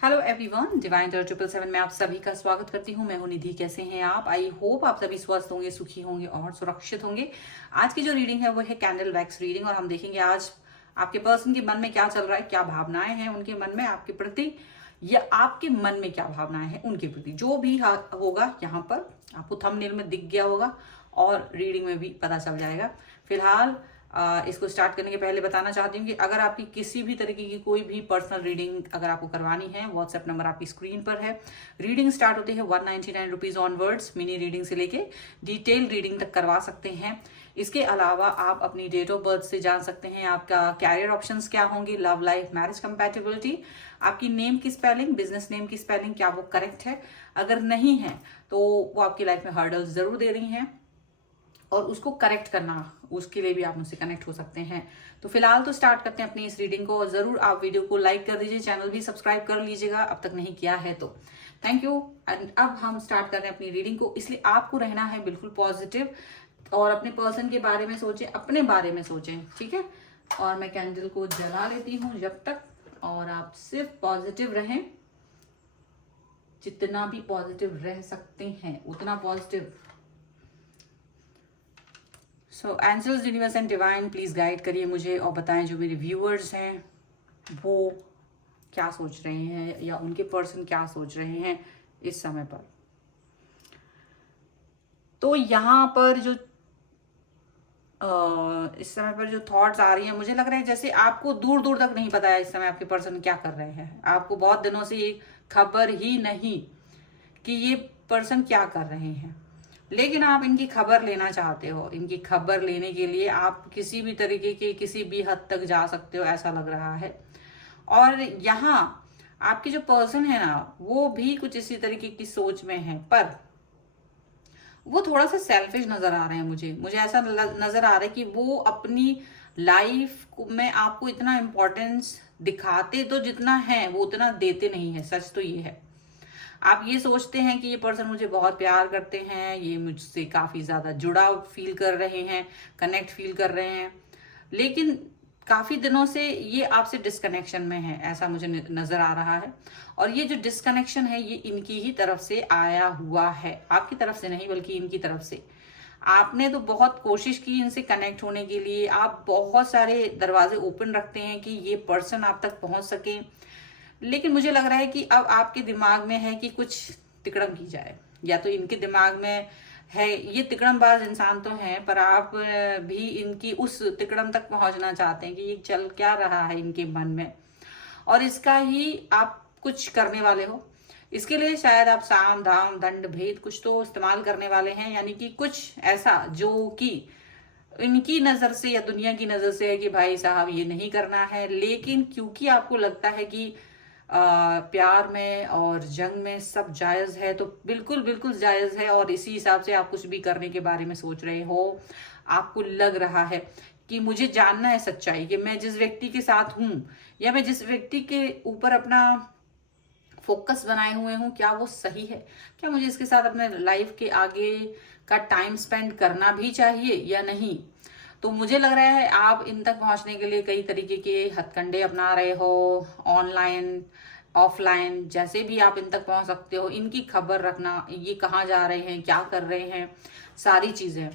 Hello everyone, divine 777 में आप सभी का स्वागत करती हूँ। मैं हूँ निधि। कैसे हैं आप? आई होप आप सभी स्वस्थ होंगे, सुखी होंगे और सुरक्षित होंगे। आज की जो रीडिंग है वो है कैंडल वैक्स रीडिंग और हम देखेंगे आज आपके पर्सन के मन में क्या चल रहा है, क्या भावनाएं हैं उनके मन में आपके प्रति, या आपके मन में क्या भावनाएं हैं उनके प्रति। जो भी होगा यहाँ पर आपको थंबनेल में दिख गया होगा और रीडिंग में भी पता चल जाएगा। फिलहाल इसको स्टार्ट करने के पहले बताना चाहती हूँ कि अगर आपकी किसी भी तरीके की कोई भी पर्सनल रीडिंग अगर आपको करवानी है, व्हाट्सएप नंबर आपकी स्क्रीन पर है। रीडिंग स्टार्ट होती है 199 रुपीज ऑनवर्ड्स। मिनी रीडिंग से लेके डिटेल रीडिंग तक करवा सकते हैं। इसके अलावा आप अपनी डेट ऑफ बर्थ से जान सकते हैं आपका कैरियर ऑप्शंस क्या होंगे, लव लाइफ, मैरिज कंपैटिबिलिटी, आपकी नेम की स्पेलिंग, बिजनेस नेम की स्पेलिंग क्या वो करेक्ट है। अगर नहीं है तो वो आपकी लाइफ में हर्डल्स जरूर दे रही हैं और उसको करेक्ट करना, उसके लिए भी आप मुझसे कनेक्ट हो सकते हैं। तो फिलहाल तो स्टार्ट करते हैं अपनी इस रीडिंग को। और जरूर आप वीडियो को लाइक कर दीजिए, चैनल भी सब्सक्राइब कर लीजिएगा अब तक नहीं किया है तो। Thank you. एंड अब हम स्टार्ट कर रहे हैं अपनी रीडिंग को, इसलिए आपको रहना है बिल्कुल पॉजिटिव और अपने पर्सन के बारे में सोचें, अपने बारे में सोचें, ठीक है। और मैं कैंडल को जला लेती हूँ जब तक, और आप सिर्फ पॉजिटिव रहें, जितना भी पॉजिटिव रह सकते हैं उतना positive. So angels, universe and divine, please guide करिए मुझे और बताएं जो मेरे व्यूअर्स हैं वो क्या सोच रहे हैं या उनके पर्सन क्या सोच रहे हैं इस समय पर। तो यहाँ पर जो इस समय पर जो थॉट्स आ रही हैं, मुझे लग रहा है जैसे आपको दूर दूर तक नहीं पता है इस समय आपके पर्सन क्या कर रहे हैं। आपको बहुत दिनों से ये खबर ही नहीं कि ये पर्सन क्या कर रहे हैं, लेकिन आप इनकी खबर लेना चाहते हो। इनकी खबर लेने के लिए आप किसी भी तरीके के किसी भी हद तक जा सकते हो, ऐसा लग रहा है। और यहाँ आपकी जो पर्सन है ना, वो भी कुछ इसी तरीके की सोच में है, पर वो थोड़ा सा सेल्फिश नजर आ रहे हैं। मुझे ऐसा नजर आ रहा है कि वो अपनी लाइफ में आपको इतना इम्पोर्टेंस दिखाते तो जितना है वो उतना देते नहीं है। सच तो ये है, आप ये सोचते हैं कि ये पर्सन मुझे बहुत प्यार करते हैं, ये मुझसे काफी ज्यादा जुड़ाव फील कर रहे हैं, कनेक्ट फील कर रहे हैं, लेकिन काफी दिनों से ये आपसे डिस्कनेक्शन में है, ऐसा मुझे नजर आ रहा है। और ये जो डिस्कनेक्शन है ये इनकी ही तरफ से आया हुआ है, आपकी तरफ से नहीं बल्कि इनकी तरफ से। आपने तो बहुत कोशिश की इनसे कनेक्ट होने के लिए, आप बहुत सारे दरवाजे ओपन रखते हैं कि ये पर्सन आप तक पहुंच सके, लेकिन मुझे लग रहा है कि अब आपके दिमाग में है कि कुछ तिकड़म की जाए, या तो इनके दिमाग में है, ये तिकड़मबाज इंसान तो हैं पर आप भी इनकी उस तिकड़म तक पहुंचना चाहते हैं कि ये चल क्या रहा है इनके मन में, और इसका ही आप कुछ करने वाले हो। इसके लिए शायद आप साम दाम दंड भेद कुछ तो इस्तेमाल करने वाले हैं, यानी कि कुछ ऐसा जो कि इनकी नजर से या दुनिया की नजर से है कि भाई साहब ये नहीं करना है, लेकिन क्योंकि आपको लगता है कि प्यार में और जंग में सब जायज है, तो बिल्कुल बिल्कुल जायज है। और इसी हिसाब से आप कुछ भी करने के बारे में सोच रहे हो। आपको लग रहा है कि मुझे जानना है सच्चाई, कि मैं जिस व्यक्ति के साथ हूं या मैं जिस व्यक्ति के ऊपर अपना फोकस बनाए हुए हूँ क्या वो सही है, क्या मुझे इसके साथ अपने लाइफ के आगे का टाइम स्पेंड करना भी चाहिए या नहीं। तो मुझे लग रहा है आप इन तक पहुंचने के लिए कई तरीके के हथकंडे अपना रहे हो, ऑनलाइन ऑफलाइन, जैसे भी आप इन तक पहुंच सकते हो। इनकी खबर रखना, ये कहाँ जा रहे हैं, क्या कर रहे हैं, सारी चीजें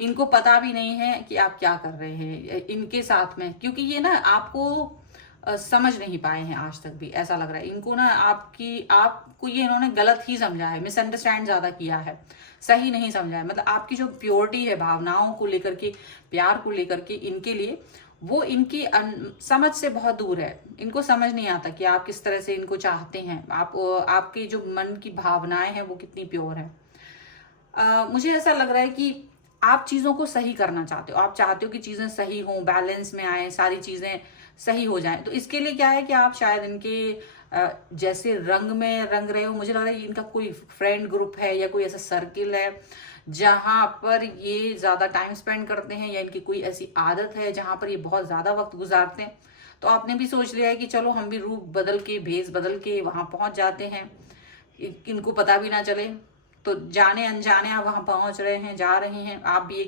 इनको पता भी नहीं है कि आप क्या कर रहे हैं इनके साथ में, क्योंकि ये ना आपको समझ नहीं पाए हैं आज तक भी। ऐसा लग रहा है इनको ना आपको ये इन्होंने गलत ही समझा है, मिसअंडरस्टैंड ज्यादा किया है, सही नहीं समझा है। मतलब आपकी जो प्योरिटी है भावनाओं को लेकर के, प्यार को लेकर के इनके लिए, वो इनकी समझ से बहुत दूर है। इनको समझ नहीं आता कि आप किस तरह से इनको चाहते हैं, आपके जो मन की भावनाएं हैं वो कितनी प्योर है। मुझे ऐसा लग रहा है कि आप चीजों को सही करना चाहते हो, आप चाहते हो कि चीजें सही हों, बैलेंस में आए, सारी चीजें सही हो जाएं। तो इसके लिए क्या है कि आप शायद इनके जैसे रंग में रंग रहे हो। मुझे लग रहा है इनका कोई फ्रेंड ग्रुप है या कोई ऐसा सर्किल है जहां पर ये ज्यादा टाइम स्पेंड करते हैं, या इनकी कोई ऐसी आदत है जहां पर ये बहुत ज्यादा वक्त गुजारते हैं। तो आपने भी सोच लिया है कि चलो हम भी रूप बदल के, भेस बदल के वहां पहुंच जाते हैं, इनको पता भी ना चले। तो जाने अनजाने आप वहां पहुंच रहे हैं, जा रहे हैं। आप भी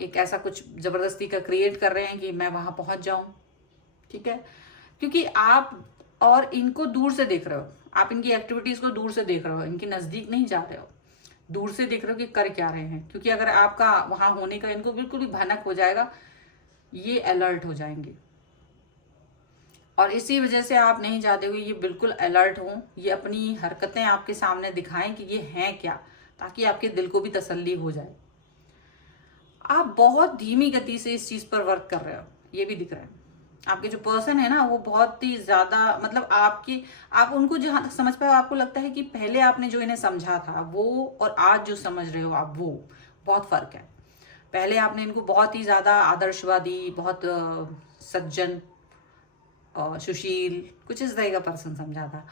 एक ऐसा कुछ जबरदस्ती का क्रिएट कर रहे हैं कि मैं वहां पहुंच जाऊं, ठीक है। क्योंकि आप और इनको दूर से देख रहे हो, आप इनकी एक्टिविटीज को दूर से देख रहे हो, इनके नजदीक नहीं जा रहे हो, दूर से देख रहे हो कि कर क्या रहे हैं। क्योंकि अगर आपका वहां होने का इनको बिल्कुल भी भनक हो जाएगा, ये अलर्ट हो जाएंगे। और इसी वजह से आप नहीं चाहते हो ये बिल्कुल अलर्ट हो, ये अपनी हरकतें आपके सामने दिखाएं कि ये हैं क्या, ताकि आपके दिल को भी तसल्ली हो जाए। आप बहुत धीमी गति से इस चीज पर वर्क कर रहे हो, ये भी दिख रहा है। आपके जो पर्सन है ना, वो बहुत ही ज्यादा, मतलब आप उनको जहां तक समझ पाए, आपको लगता है कि पहले आपने जो इन्हें समझा था वो और आज जो समझ रहे हो आप, वो बहुत फर्क है। पहले आपने इनको बहुत ही ज्यादा आदर्शवादी, बहुत सज्जन और सुशील, कुछ इस तरह का पर्सन समझा था।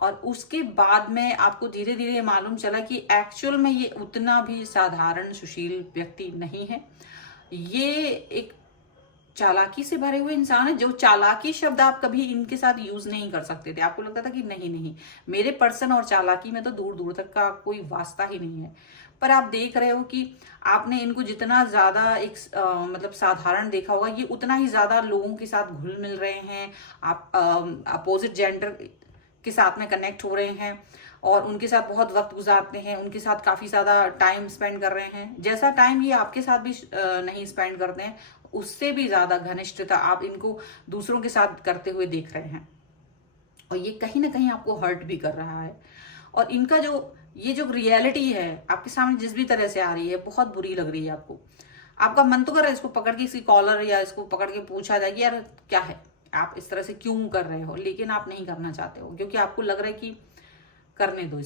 और उसके बाद में आपको धीरे धीरे मालूम चला कि एक्चुअल में ये उतना भी साधारण सुशील व्यक्ति नहीं है। ये एक चालाकी से भरे हुए इंसान है। जो चालाकी शब्द आप कभी इनके साथ यूज नहीं कर सकते थे, आपको लगता था कि नहीं नहीं, मेरे पर्सन और चालाकी में तो दूर दूर तक का कोई वास्ता ही नहीं है। पर आप देख रहे हो कि आपने इनको जितना ज्यादा एक मतलब साधारण देखा होगा, ये उतना ही ज्यादा लोगों के साथ घुल मिल रहे हैं। आप अपोजिट जेंडर के साथ में कनेक्ट हो रहे हैं और उनके साथ बहुत वक्त गुजारते हैं, उनके साथ काफी ज्यादा टाइम स्पेंड कर रहे हैं। जैसा टाइम ये आपके साथ भी नहीं स्पेंड करते हैं, उससे भी ज्यादा घनिष्ठता आप इनको दूसरों के साथ करते हुए देख रहे हैं। और ये कहीं ना कहीं आपको हर्ट भी कर रहा है। और इनका ये जो रियलिटी है आपके सामने जिस भी तरह से आ रही है, बहुत बुरी लग रही है आपको। आपका मन तो कर रहा है इसको पकड़ के, इसकी कॉलर या इसको पकड़ के पूछा जाए कि यार क्या है, आप इस तरह से क्यों कर रहे हो, लेकिन आप नहीं करना चाहते हो, क्योंकि आपको लग रहा है कि करने दो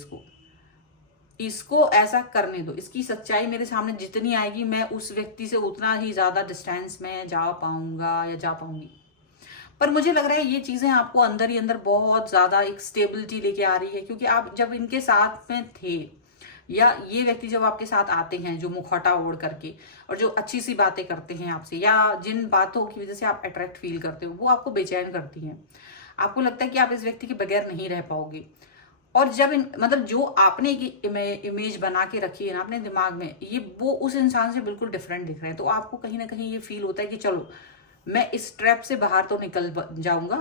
इसको ऐसा करने दो। इसकी सच्चाई मेरे सामने जितनी आएगी, मैं उस व्यक्ति से उतना ही ज्यादा डिस्टेंस में जा पाऊंगा या जा पाऊंगी। पर मुझे लग रहा है ये चीजें आपको अंदर ही अंदर बहुत ज्यादा एक स्टेबिलिटी लेके आ रही है। क्योंकि आप जब इनके साथ में थे, या ये व्यक्ति जब आपके साथ आते हैं जो मुखौटा ओढ़ करके, और जो अच्छी सी बातें करते हैं आपसे, या जिन बातों की वजह से आप अट्रैक्ट फील करते हो, वो आपको बेचैन करती हैं। आपको लगता है कि आप इस व्यक्ति के बगैर नहीं रह पाओगे। और जब मतलब जो आपने इमेज बना के रखी है ना अपने दिमाग में, ये वो उस इंसान से बिल्कुल डिफरेंट दिख रहे हैं, तो आपको कहीं ना कहीं ये फील होता है कि चलो मैं इस ट्रैप से बाहर तो निकल जाऊंगा,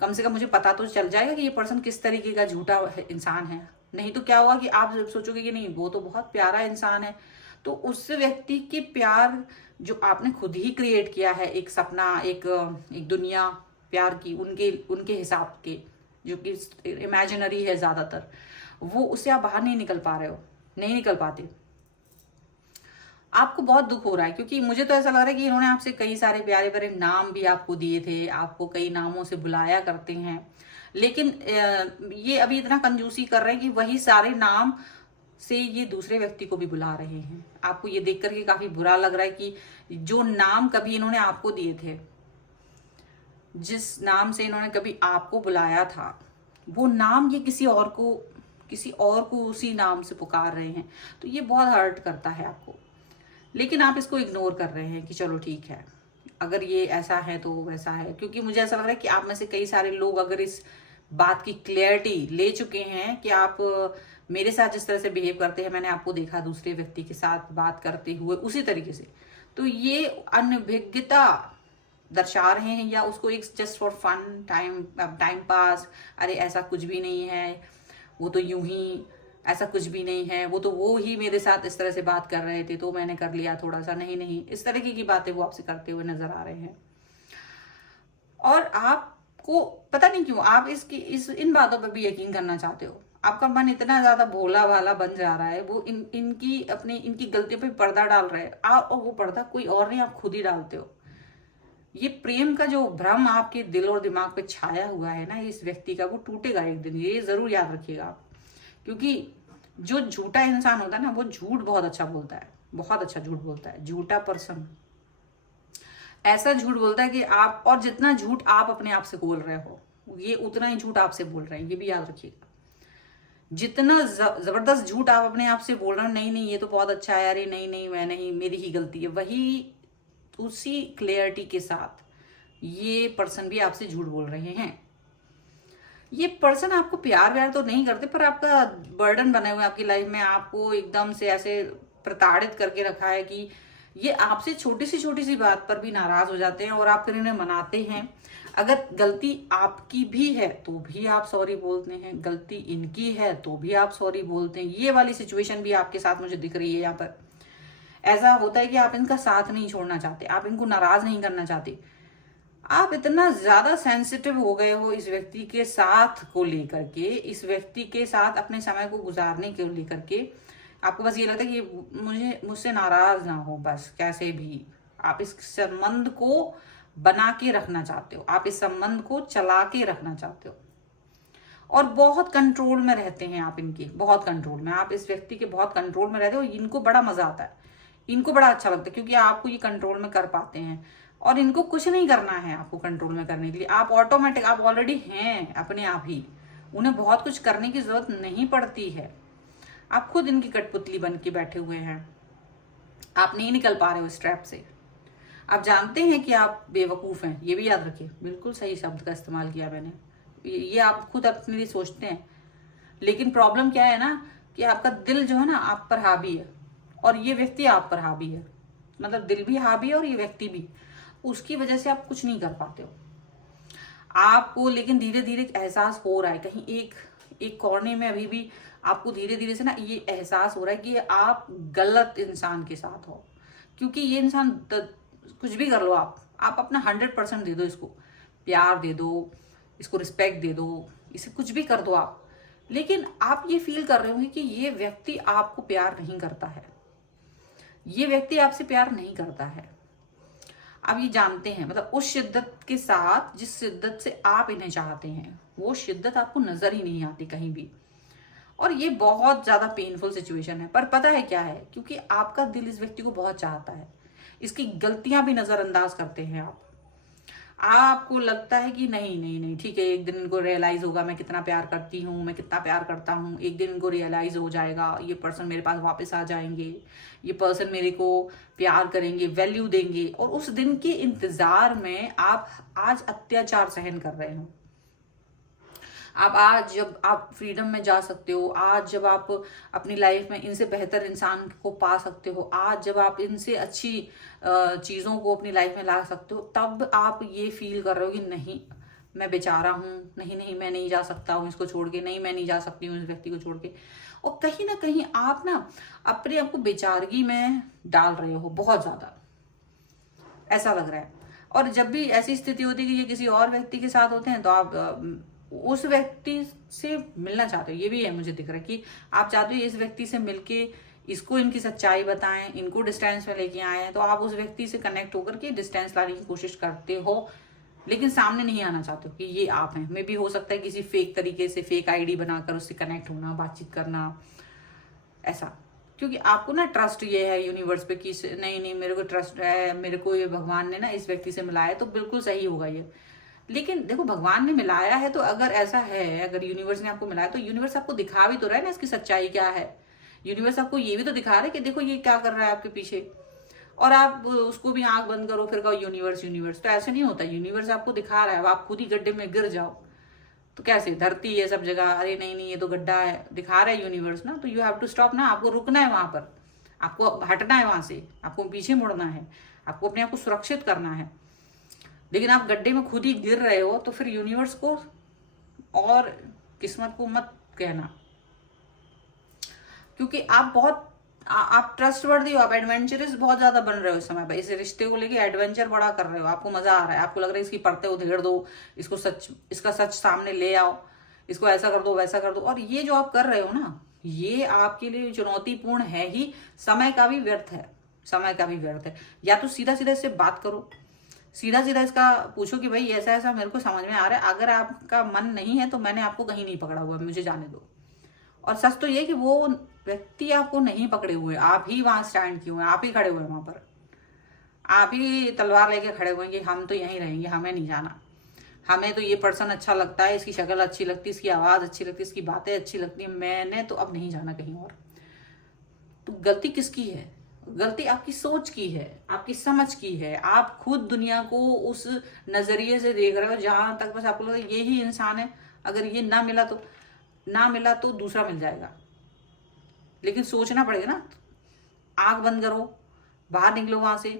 कम से कम मुझे पता तो चल जाएगा कि ये पर्सन किस तरीके का झूठा इंसान है। नहीं तो क्या होगा कि आप सोचोगे कि नहीं, वो तो बहुत प्यारा इंसान है। तो उस व्यक्ति के प्यार जो आपने खुद ही क्रिएट किया है, एक सपना, एक दुनिया प्यार की, उनके हिसाब के, जो कि इमेजिनरी है ज्यादातर, वो उससे आप बाहर नहीं निकल पा रहे हो, नहीं निकल पाते। आपको बहुत दुख हो रहा है, क्योंकि मुझे तो ऐसा लग रहा है कि इन्होंने आपसे कई सारे प्यारे प्यारे नाम भी आपको दिए थे, आपको कई नामों से बुलाया करते हैं। लेकिन ये अभी इतना कंजूसी कर रहे हैं कि वही सारे नाम से ये दूसरे व्यक्ति को भी बुला रहे हैं। आपको ये देख करके काफी बुरा लग रहा है कि जो नाम कभी इन्होंने आपको दिए थे, जिस नाम से इन्होंने कभी आपको बुलाया था, वो नाम ये किसी और को उसी नाम से पुकार रहे हैं। तो ये बहुत हर्ट करता है आपको। लेकिन आप इसको इग्नोर कर रहे हैं कि चलो ठीक है, अगर ये ऐसा है तो वैसा है। क्योंकि मुझे ऐसा लग रहा है कि आप में से कई सारे लोग अगर इस बात की क्लैरिटी ले चुके हैं कि आप मेरे साथ जिस तरह से बिहेव करते हैं, मैंने आपको देखा दूसरे व्यक्ति के साथ बात करते हुए उसी तरीके से, तो ये अनभिज्ञता दर्शा रहे हैं, या उसको एक just for fun time pass, अरे ऐसा कुछ भी नहीं है, वो तो यूं ही, ऐसा कुछ भी नहीं है, वो ही मेरे साथ इस तरह से बात कर रहे थे तो मैंने कर लिया थोड़ा सा, नहीं, इस तरीके की बातें वो आपसे करते हुए नजर आ रहे हैं। और आपको पता नहीं क्यों आप इन बातों पर भी यकीन करना चाहते हो। आपका मन इतना ज्यादा भोला भाला बन जा रहा है, वो इनकी गलतियों पे पर्दा डाल रहे हैं। और वो पर्दा कोई और नहीं, आप खुद ही डालते हो। ये प्रेम का जो भ्रम आपके दिल और दिमाग पे छाया हुआ है ना इस व्यक्ति का, वो टूटेगा एक दिन, ये जरूर याद रखिएगा आप। क्योंकि जो झूठा इंसान होता है ना, वो झूठ बहुत अच्छा बोलता है, बहुत अच्छा झूठ बोलता है। झूठा पर्सन ऐसा झूठ बोलता है कि आप, और जितना झूठ आप अपने आप से बोल रहे हो, ये उतना ही झूठ आपसे बोल रहे हैं, ये भी याद रखिएगा। जितना जबरदस्त झूठ आप अपने आप से बोल रहे हो, नहीं ये तो बहुत अच्छा है, अरे नहीं मैं नहीं, मेरी ही गलती है, वही उसी क्लियरिटी के साथ ये पर्सन भी आपसे झूठ बोल रहे हैं। ये पर्सन आपको प्यार व्यार तो नहीं करते, पर आपका बर्डन बने हुए आपकी लाइफ में, आपको एकदम से ऐसे प्रताड़ित करके रखा है कि ये आपसे छोटी सी बात पर भी नाराज हो जाते हैं, और आप फिर इन्हें मनाते हैं, अगर गलती आपकी भी है तो भी आप सॉरी बोलते हैं, गलती इनकी है तो भी आप सॉरी बोलते हैं। ये वाली सिचुएशन भी आपके साथ मुझे दिख रही है यहाँ पर। ऐसा होता है कि आप इनका साथ नहीं छोड़ना चाहते, आप इनको नाराज नहीं करना चाहते, आप इतना ज्यादा सेंसिटिव हो गए हो इस व्यक्ति के साथ को लेकर के, इस व्यक्ति के साथ अपने समय को गुजारने को लेकर के। आपको बस ये लगता है कि मुझसे नाराज ना हो, बस कैसे भी आप इस संबंध को बना के रखना चाहते हो, आप इस संबंध को चला के रखना चाहते हो। और बहुत कंट्रोल में रहते हैं आप इनके, बहुत कंट्रोल में, आप इस व्यक्ति के बहुत कंट्रोल में रहते हो। इनको बड़ा मजा आता है, इनको बड़ा अच्छा लगता है क्योंकि आपको ये कंट्रोल में कर पाते हैं। और इनको कुछ नहीं करना है आपको कंट्रोल में करने के लिए, आप ऑटोमेटिक, आप ऑलरेडी हैं अपने आप ही, उन्हें बहुत कुछ करने की जरूरत नहीं पड़ती है। आप खुद इनकी कठपुतली बन के बैठे हुए हैं, आप नहीं निकल पा रहे हो इस ट्रैप से। आप जानते हैं कि आप बेवकूफ हैं, ये भी याद रखिए, बिल्कुल सही शब्द का इस्तेमाल किया मैंने। ये आप खुद अपने लिए सोचते हैं, लेकिन प्रॉब्लम क्या है ना कि आपका दिल जो है ना आप पर हावी है और ये व्यक्ति आप पर हावी है, मतलब दिल भी हावी है और ये व्यक्ति भी। उसकी वजह से आप कुछ नहीं कर पाते हो आपको। लेकिन धीरे धीरे एहसास हो रहा है, कहीं एक कोने में अभी भी आपको धीरे धीरे से ना ये एहसास हो रहा है कि आप गलत इंसान के साथ हो। क्योंकि ये इंसान कुछ भी कर लो, आप अपना 100% दे दो, इसको प्यार दे दो, इसको रिस्पेक्ट दे दो, इसे कुछ भी कर दो आप, लेकिन आप ये फील कर रहे होंगे कि ये व्यक्ति आपको प्यार नहीं करता है, ये व्यक्ति आपसे प्यार नहीं करता है। आप ये जानते हैं, मतलब उस शिद्दत के साथ जिस शिद्दत से आप इन्हें चाहते हैं वो शिद्दत आपको नजर ही नहीं आती कहीं भी। और ये बहुत ज्यादा पेनफुल सिचुएशन है। पर पता है क्या है, क्योंकि आपका दिल इस व्यक्ति को बहुत चाहता है, इसकी गलतियां भी नजरअंदाज करते हैं आप। आपको लगता है कि नहीं नहीं नहीं ठीक है, एक दिन इनको रियलाइज होगा मैं कितना प्यार करती हूँ, मैं कितना प्यार करता हूँ, एक दिन इनको रियलाइज हो जाएगा, ये पर्सन मेरे पास वापस आ जाएंगे, ये पर्सन मेरे को प्यार करेंगे, वैल्यू देंगे। और उस दिन के इंतजार में आप आज अत्याचार सहन कर रहे हो। आप आज जब आप फ्रीडम में जा सकते हो, आज जब आप अपनी लाइफ में इनसे बेहतर इंसान को पा सकते हो, आज जब आप इनसे अच्छी चीज़ों को अपनी लाइफ में ला सकते हो, तब आप ये फील कर रहे हो कि नहीं मैं बेचारा हूँ, नहीं नहीं मैं नहीं जा सकता हूँ इसको छोड़ के, नहीं मैं नहीं जा सकती हूँ इस व्यक्ति को छोड़ के। और कहीं ना कहीं आप ना अपने आप को बेचारगी में डाल रहे हो, बहुत ज़्यादा ऐसा लग रहा है। और जब भी ऐसी स्थिति होती है कि ये किसी और व्यक्ति के साथ होते हैं तो आप उस व्यक्ति से मिलना चाहते हो। ये भी है, मुझे दिख रहा है कि आप चाहते हो इस व्यक्ति से मिलके इसको इनकी सच्चाई बताएं, इनको डिस्टेंस में लेके आए हैं। तो आप उस व्यक्ति से कनेक्ट होकर के डिस्टेंस लाने की कोशिश करते हो, लेकिन सामने नहीं आना चाहते हो कि ये आप हैं। मे भी हो सकता है किसी फेक तरीके से, फेक आईडी बनाकर उससे कनेक्ट होना, बातचीत करना, ऐसा। क्योंकि आपको ना ट्रस्ट ये है यूनिवर्स पे कि नहीं नहीं मेरे को ट्रस्ट है, मेरे को ये भगवान ने ना इस व्यक्ति से मिलाया तो बिल्कुल सही होगा ये। लेकिन देखो भगवान ने मिलाया है तो अगर ऐसा है, अगर यूनिवर्स ने आपको मिलाया तो यूनिवर्स आपको दिखा भी तो रहा है ना इसकी सच्चाई क्या है। यूनिवर्स आपको ये भी तो दिखा रहा है कि देखो ये क्या कर रहा है आपके पीछे, और आप उसको भी आंख बंद करो फिर कहो यूनिवर्स यूनिवर्स। तो ऐसे नहीं होता, यूनिवर्स आपको दिखा रहा है। अब आप खुद ही गड्ढे में गिर जाओ तो कैसे, धरती है सब जगह, अरे नहीं नहीं ये तो गड्ढा है, दिखा रहा है यूनिवर्स ना, तो यू हैव टू स्टॉप ना। आपको रुकना है वहां पर, आपको हटना है वहां से, आपको पीछे मुड़ना है, आपको अपने आप को सुरक्षित करना है। लेकिन आप गड्ढे में खुद ही गिर रहे हो तो फिर यूनिवर्स को और किस्मत को मत कहना, क्योंकि आप बहुत आप ट्रस्टवर्दी हो, आप एडवेंचरस बहुत ज्यादा बन रहे हो इस समय पर। इस रिश्ते को लेके एडवेंचर बड़ा कर रहे हो, आपको मजा आ रहा है, आपको लग रहा है इसकी परतें उधेड़ दो, इसको सच, इसका सच सामने ले आओ, इसको ऐसा कर दो वैसा कर दो। और ये जो आप कर रहे हो ना, ये आपके लिए चुनौतीपूर्ण है ही, समय का भी व्यर्थ है, समय का भी व्यर्थ है। या तो सीधा सीधा इससे बात करो, सीधा सीधा इसका पूछो कि भाई ऐसा ऐसा मेरे को समझ में आ रहा है, अगर आपका मन नहीं है तो मैंने आपको कहीं नहीं पकड़ा हुआ है, मुझे जाने दो। और सच तो ये कि वो व्यक्ति आपको नहीं पकड़े हुए, आप ही वहां स्टैंड किए हुए, आप ही खड़े हुए वहां पर, आप ही तलवार लेके खड़े हुए कि हम तो यहीं रहेंगे, हमें नहीं जाना, हमें तो ये पर्सन अच्छा लगता है, इसकी शक्ल अच्छी लगती है, इसकी आवाज अच्छी लगती है, इसकी बातें अच्छी लगती है, मैंने तो अब नहीं जाना कहीं और। तो गलती किसकी है? गलती आपकी सोच की है, आपकी समझ की है। आप खुद दुनिया को उस नजरिए से देख रहे हो जहां तक बस आपको लगता है ये ही इंसान है, अगर ये ना मिला तो दूसरा मिल जाएगा। लेकिन सोचना पड़ेगा ना, आंख बंद करो, बाहर निकलो वहां से।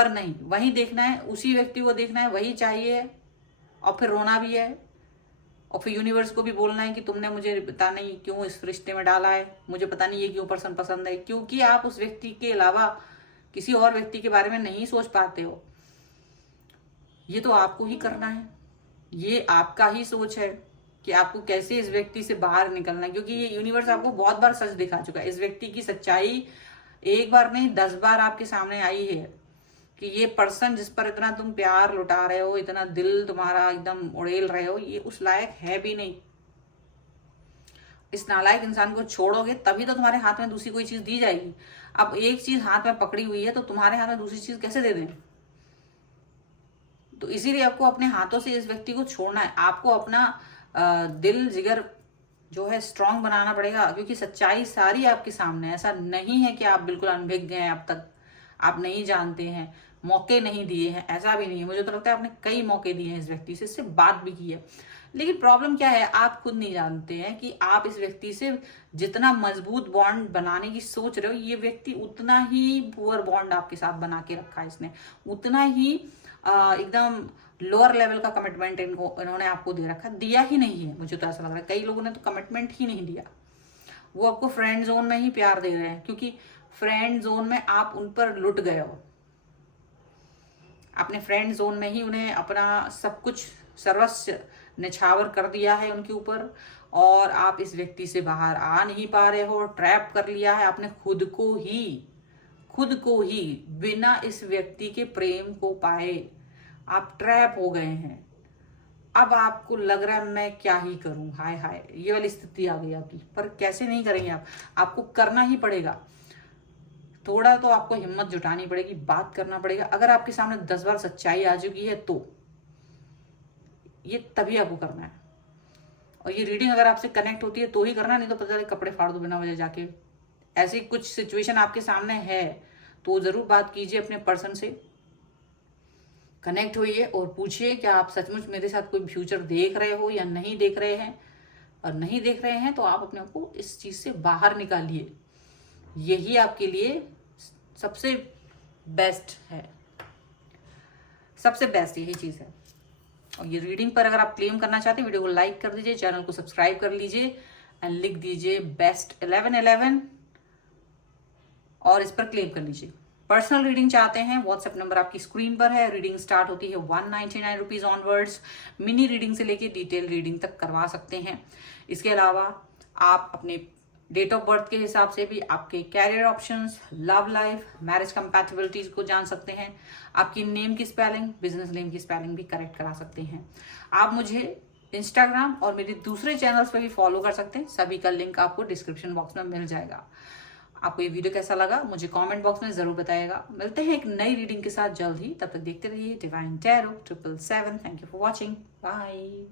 पर नहीं, वही देखना है, उसी व्यक्ति को देखना है, वही चाहिए, और फिर रोना भी है, और फिर यूनिवर्स को भी बोलना है कि तुमने मुझे पता नहीं क्यों इस रिश्ते में डाला है, मुझे पता नहीं ये क्यों पर्सन पसंद है, क्योंकि आप उस व्यक्ति के अलावा किसी और व्यक्ति के बारे में नहीं सोच पाते हो। ये तो आपको ही करना है, ये आपका ही सोच है कि आपको कैसे इस व्यक्ति से बाहर निकलना है, क्योंकि ये यूनिवर्स आपको बहुत बार सच दिखा चुका है। इस व्यक्ति की सच्चाई एक बार नहीं 10 बार आपके सामने आई है कि ये पर्सन जिस पर इतना तुम प्यार लुटा रहे हो, इतना दिल तुम्हारा एकदम उड़ेल रहे हो, ये उस लायक है भी नहीं। इस नालायक इंसान को छोड़ोगे तभी तो तुम्हारे हाथ में दूसरी कोई चीज दी जाएगी। अब एक चीज हाथ में पकड़ी हुई है तो तुम्हारे हाथ में दूसरी चीज कैसे दे दें? तो इसीलिए आपको अपने हाथों से इस व्यक्ति को छोड़ना है। आपको अपना दिल जिगर जो है स्ट्रांग बनाना पड़ेगा, क्योंकि सच्चाई सारी आपके सामने है। ऐसा नहीं है कि आप बिल्कुल अनभिज्ञ हैं, अब तक आप नहीं जानते हैं, मौके नहीं दिए हैं, ऐसा भी नहीं है। मुझे तो लगता है आपने कई मौके दिए हैं इस व्यक्ति से, इससे बात भी की है, लेकिन प्रॉब्लम क्या है, आप खुद नहीं जानते हैं कि आप इस व्यक्ति से जितना मजबूत बॉन्ड बनाने की सोच रहे हो, ये व्यक्ति उतना ही पुअर बॉन्ड आपके साथ बना के रखा है इसने, उतना ही एकदम लोअर लेवल का कमिटमेंट इन्होंने आपको दे रखा, दिया ही नहीं है। मुझे तो ऐसा लग रहा है कई लोगों ने तो कमिटमेंट ही नहीं दिया, वो आपको फ्रेंड जोन में ही प्यार दे रहे हैं, क्योंकि फ्रेंड जोन में आप उन पर लुट गए हो। आपने फ्रेंड जोन में ही उन्हें अपना सब कुछ सर्वस्व निछावर कर दिया है उनके ऊपर, और आप इस व्यक्ति से बाहर आ नहीं पा रहे हो, ट्रैप कर लिया है आपने खुद को ही बिना इस व्यक्ति के प्रेम को पाए आप ट्रैप हो गए हैं। अब आपको लग रहा है मैं क्या ही करूं, हाय हाय, ये वाली स्थिति आ गई आपकी। पर कैसे नहीं करेंगे आप, आपको करना ही पड़ेगा। थोड़ा तो आपको हिम्मत जुटानी पड़ेगी, बात करना पड़ेगा। अगर आपके सामने 10 बार सच्चाई आ चुकी है तो ये तभी आपको करना है। और ये रीडिंग अगर आपसे कनेक्ट होती है तो ही करना, नहीं तो पता चले कपड़े फाड़ दो बिना वजह जाके। ऐसी कुछ सिचुएशन आपके सामने है तो जरूर बात कीजिए अपने पर्सन से, कनेक्ट होइए और पूछिए क्या आप सचमुच मेरे साथ कोई फ्यूचर देख रहे हो या नहीं देख रहे हैं। और नहीं देख रहे हैं तो आप अपने आप को इस चीज से बाहर निकालिए, यही आपके लिए सबसे बेस्ट है, सबसे बेस्ट यही चीज है। और ये रीडिंग पर अगर आप क्लेम करना चाहते हैं, वीडियो को लाइक कर दीजिए, चैनल को सब्सक्राइब कर लीजिए एंड लिख दीजिए बेस्ट 1111 और इस पर क्लेम कर लीजिए। पर्सनल रीडिंग चाहते हैं, व्हाट्सएप नंबर आपकी स्क्रीन पर है। रीडिंग स्टार्ट होती है 199 रुपीज ऑनवर्ड्स। मिनी रीडिंग से लेके डिटेल रीडिंग तक करवा सकते हैं। इसके अलावा आप अपने डेट ऑफ बर्थ के हिसाब से भी आपके career options, love life, marriage compatibilities को जान सकते हैं। आपकी नेम की स्पेलिंग, बिजनेस नेम की स्पेलिंग भी करेक्ट करा सकते हैं। आप मुझे इंस्टाग्राम और मेरे दूसरे चैनल्स पर भी फॉलो कर सकते हैं, सभी का लिंक आपको डिस्क्रिप्शन बॉक्स में मिल जाएगा। आपको ये वीडियो कैसा लगा मुझे कमेंट बॉक्स में जरूर बताइएगा। मिलते हैं एक नई रीडिंग के साथ जल्द ही, तब तक देखते रहिए divine tarot 777। Thank you for watching, bye.